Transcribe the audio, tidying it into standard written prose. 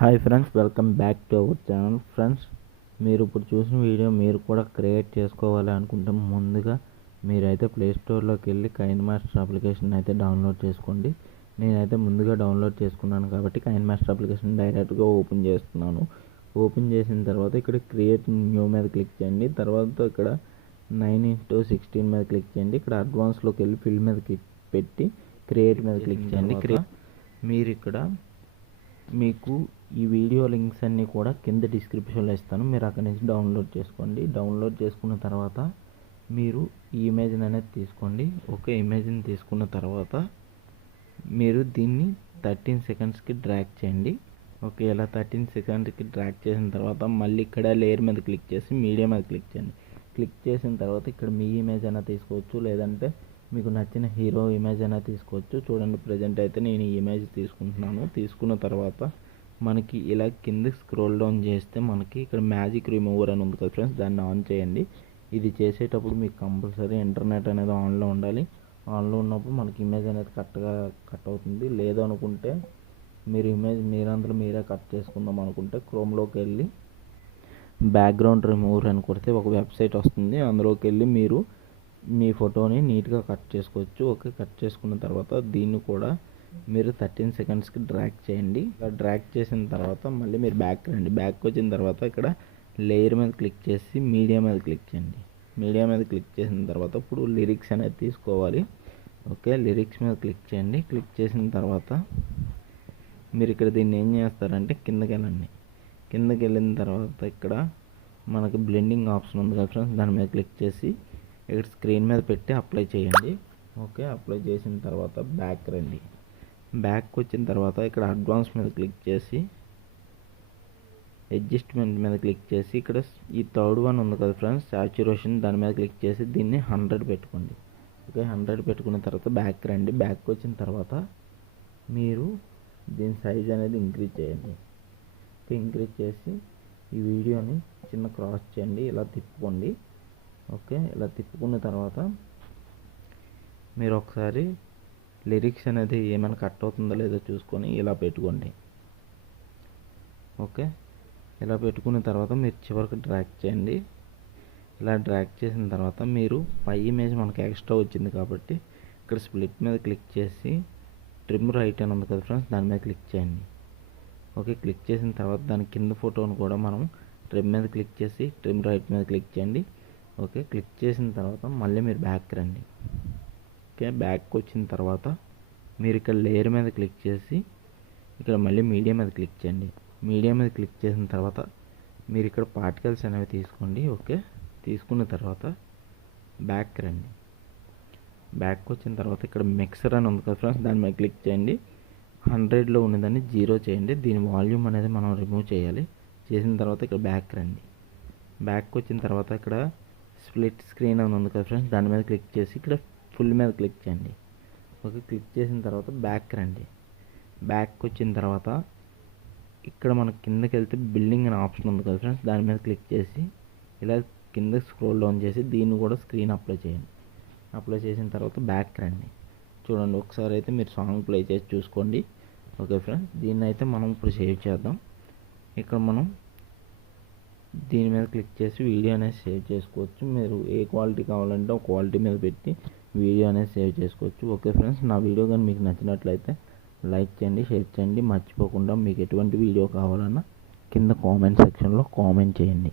Hi friends, welcome back to our channel. Friends, మీరు ఇప్పుడు చూసిన వీడియో మీరు కూడా క్రియేట్ చేసుకోవాలి అనుకుంటే ముందుగా మీరైతే ప్లేస్టోర్లోకి వెళ్ళి కైన్ మాస్టర్ అప్లికేషన్ అయితే డౌన్లోడ్ చేసుకోండి. నేనైతే ముందుగా డౌన్లోడ్ చేసుకున్నాను కాబట్టి కైన్ మాస్టర్ అప్లికేషన్ డైరెక్ట్గా ఓపెన్ చేస్తున్నాను. ఓపెన్ చేసిన తర్వాత ఇక్కడ క్రియేట్ న్యూ మీద క్లిక్ చేయండి. తర్వాత ఇక్కడ 9:16 మీద క్లిక్ చేయండి. ఇక్కడ అడ్వాన్స్లోకి వెళ్ళి ఫిల్ మీద క్లిక్ పెట్టి క్రియేట్ మీద క్లిక్ చేయండి. మీరు ఇక్కడ మీకు ఈ వీడియో లింక్స్ అన్నీ కూడా కింద డిస్క్రిప్షన్లో ఇస్తాను, మీరు అక్కడి నుంచి డౌన్లోడ్ చేసుకోండి. డౌన్లోడ్ చేసుకున్న తర్వాత మీరు ఈ ఇమేజ్ని అనేది తీసుకోండి. ఓకే, ఇమేజ్ని తీసుకున్న తర్వాత మీరు దీన్ని 13 సెకండ్స్కి డ్రాగ్ చేయండి. ఓకే, ఇలా 13 సెకండ్స్కి డ్రాగ్ చేసిన తర్వాత మళ్ళీ ఇక్కడ లేయర్ మీద క్లిక్ చేసి మీడియా మీద క్లిక్ చేయండి. క్లిక్ చేసిన తర్వాత ఇక్కడ మీ ఇమేజ్ అయినా తీసుకోవచ్చు, లేదంటే మీకు నచ్చిన హీరో ఇమేజ్ అయినా తీసుకోవచ్చు. చూడండి, ప్రజెంట్ అయితే నేను ఈ ఇమేజ్ తీసుకుంటున్నాను. తీసుకున్న తర్వాత మనకి ఇలా కింద స్క్రోల్ డౌన్ చేస్తే మనకి ఇక్కడ మ్యాజిక్ రిమూవర్ అని ఉంది కదా ఫ్రెండ్స్, దాన్ని ఆన్ చేయండి. ఇది చేసేటప్పుడు మీకు కంపల్సరీ ఇంటర్నెట్ అనేది ఆన్లో ఉండాలి. ఆన్లో ఉన్నప్పుడు మనకి ఇమేజ్ అనేది కరెక్ట్గా కట్ అవుతుంది. లేదు అనుకుంటే మీరు ఇమేజ్ మీరందరూ మీరే కట్ చేసుకుందాం అనుకుంటే క్రోమ్లోకి వెళ్ళి బ్యాక్గ్రౌండ్ రిమూవర్ అని కొడితే ఒక వెబ్సైట్ వస్తుంది. అందులోకి వెళ్ళి మీరు మీ ఫోటోని నీట్గా కట్ చేసుకోవచ్చు. ఓకే, కట్ చేసుకున్న తర్వాత దీన్ని కూడా మీరు 13 సెకండ్స్కి డ్రాగ్ చేయండి. డ్రాగ్ చేసిన తర్వాత మళ్ళీ మీరు బ్యాక్ రండి. బ్యాక్ వచ్చిన తర్వాత ఇక్కడ లేయర్ మీద క్లిక్ చేసి మీడియా మీద క్లిక్ చేయండి. మీడియా మీద క్లిక్ చేసిన తర్వాత ఇప్పుడు లిరిక్స్ అనేది తీసుకోవాలి. ఓకే, లిరిక్స్ మీద క్లిక్ చేయండి. క్లిక్ చేసిన తర్వాత మీరు ఇక్కడ దీన్ని ఏం చేస్తారంటే కిందకి వెళ్ళండి. కిందకి వెళ్ళిన తర్వాత ఇక్కడ మనకి బ్లెండింగ్ ఆప్షన్ ఉంది కదా ఫ్రెండ్స్, దాని మీద క్లిక్ చేసి ఇక్కడ స్క్రీన్ మీద పెట్టి అప్లై చేయండి. ఓకే, అప్లై చేసిన తర్వాత బ్యాక్ రండి. బ్యాక్ వచ్చిన తర్వాత ఇక్కడ అడ్వాన్స్ మీద క్లిక్ చేసి అడ్జస్ట్మెంట్ మీద క్లిక్ చేసి ఇక్కడ ఈ థర్డ్ వన్ ఉంది కదా ఫ్రెండ్స్, సాచురేషన్, దాని మీద క్లిక్ చేసి దీన్ని 100 పెట్టుకోండి. ఓకే, 100 పెట్టుకున్న తర్వాత బ్యాక్ రండి. బ్యాక్ వచ్చిన తర్వాత మీరు దీని సైజ్ అనేది ఇంక్రీజ్ చేయండి. ఇంక్రీజ్ చేసి ఈ వీడియోని చిన్న క్రాస్ చేయండి, ఇలా తిప్పుకోండి. ఓకే, ఇలా తిప్పుకున్న తర్వాత మీరు ఒకసారి లిరిక్స్ అనేది ఏమైనా కట్ అవుతుందో లేదో చూసుకొని ఇలా పెట్టుకోండి. ఓకే, ఇలా పెట్టుకున్న తర్వాత మీరు చివరికి డ్రాగ్ చేయండి. ఇలా డ్రాగ్ చేసిన తర్వాత మీరు పై ఇమేజ్ మనకి ఎక్స్ట్రా వచ్చింది కాబట్టి ఇక్కడ స్ప్లిట్ మీద క్లిక్ చేసి ట్రిమ్ రైట్ అని ఉంది కదా ఫ్రెండ్స్, దాని మీద క్లిక్ చేయండి. ఓకే, క్లిక్ చేసిన తర్వాత దాని కింద ఫోటోను కూడా మనం ట్రిమ్ మీద క్లిక్ చేసి ట్రిమ్ రైట్ మీద క్లిక్ చేయండి. ఓకే, క్లిక్ చేసిన తర్వాత మళ్ళీ మీరు బ్యాక్ రండి. ఓకే, బ్యాక్ వచ్చిన తర్వాత మీరు ఇక్కడ లేయర్ మీద క్లిక్ చేసి ఇక్కడ మళ్ళీ మీడియా మీద క్లిక్ చేయండి. మీడియా మీద క్లిక్ చేసిన తర్వాత మీరు ఇక్కడ పార్టికల్స్ అనేవి తీసుకోండి. ఓకే, తీసుకున్న తర్వాత బ్యాక్ రండి. బ్యాక్ వచ్చిన తర్వాత ఇక్కడ మిక్సర్ అని ఉంది కదా ఫ్రెండ్స్, దాని మీద క్లిక్ చేయండి. 100లో ఉన్నదాన్ని 0 చేయండి. దీని వాల్యూమ్ అనేది మనం రిమూవ్ చేయాలి. చేసిన తర్వాత ఇక్కడ బ్యాక్ రండి. బ్యాక్ వచ్చిన తర్వాత ఇక్కడ స్ప్లిట్ స్క్రీన్ అని ఉంది కదా ఫ్రెండ్స్, దాని మీద క్లిక్ చేసి ఇక్కడ ఫుల్ మీద క్లిక్ చేయండి. ఓకే, క్లిక్ చేసిన తర్వాత బ్యాక్ రండి. బ్యాక్ వచ్చిన తర్వాత ఇక్కడ మనకి కిందకి వెళ్తే బిల్డింగ్ అనే ఆప్షన్ ఉంది కదా ఫ్రెండ్స్, దాని మీద క్లిక్ చేసి ఇలా కింద స్క్రోల్ డౌన్ చేసి దీన్ని కూడా స్క్రీన్ అప్లై చేయండి. అప్లై చేసిన తర్వాత బ్యాక్ రండి. చూడండి, ఒకసారి అయితే మీరు సాంగ్ ప్లే చేసి చూసుకోండి. ఓకే ఫ్రెండ్స్, దీన్ని అయితే మనం ఇప్పుడు సేవ్ చేద్దాం. ఇక్కడ మనం దీని మీద క్లిక్ చేసి వీడియో అనేది సేవ్ చేసుకోవచ్చు. మీరు ఏ క్వాలిటీ కావాలంటే ఆ క్వాలిటీ మీద పెట్టి వీడియో అనేది సేవ్ చేసుకోవచ్చు. ఓకే ఫ్రెండ్స్, నా వీడియో కానీ మీకు నచ్చినట్లయితే లైక్ చేయండి, షేర్ చేయండి. మర్చిపోకుండా మీకు ఎటువంటి వీడియో కావాలన్నా కింద కామెంట్ సెక్షన్లో కామెంట్ చేయండి.